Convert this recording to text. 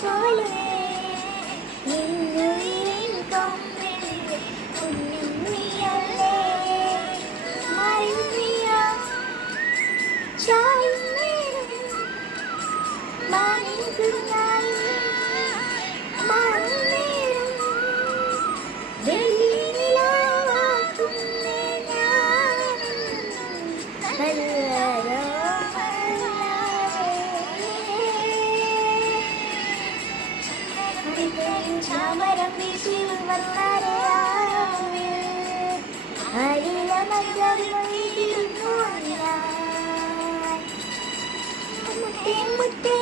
പോലെ നിന്നുയിരിൻ കൊമ്പിൽ കുഞ്ഞും നീയല്ലേ മറിയും നീയാ ചായും നേരം മാനിൻ കുഞ്ഞായി മാറും നേരം വെള്ളി നിലാവാക്കുന്നേ ഞാൻ വല്ലരോ ചാമരം വീശി വന്നരയാവിൽ അരില മഞ്ചരിക്കുന്നു ഞാൻ മുത്തേ മുത്തേ